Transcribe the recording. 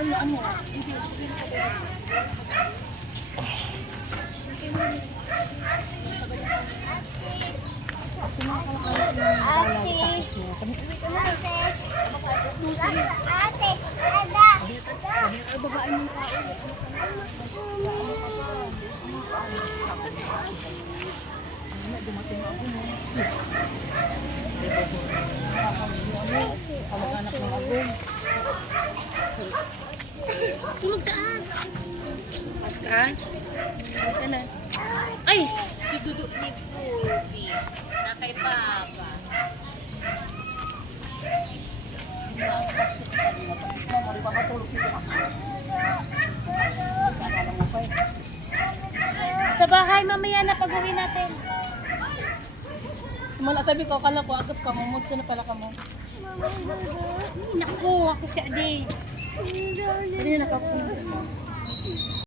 Ano? Kamag-anak ng agong. Tulog daan. Paskaan? Ano? Ay, si Dudu ni Pupi. Na kay Papa. Sa bahay, mamaya na pag-uwi natin. Mula sabi ko, akala ko, agad ka, mamut na pala ka mo. Naku, ako siya di. Hindi na nakapunta.